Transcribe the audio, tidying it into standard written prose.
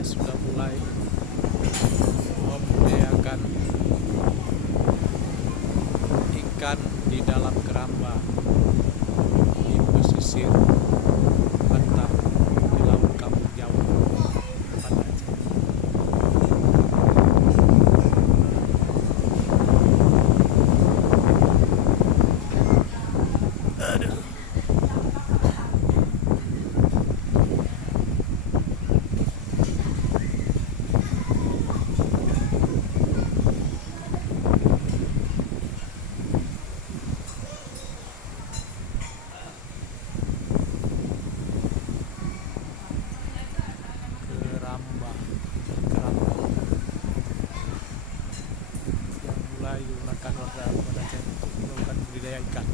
sudah mulai membudidayakan ikan di dalam keramba di pesisir pantai di Laut Kampung Jawa Banda Aceh. Keramba yang mulai digunakan warga Banda Aceh untuk melakukan budidaya ikan.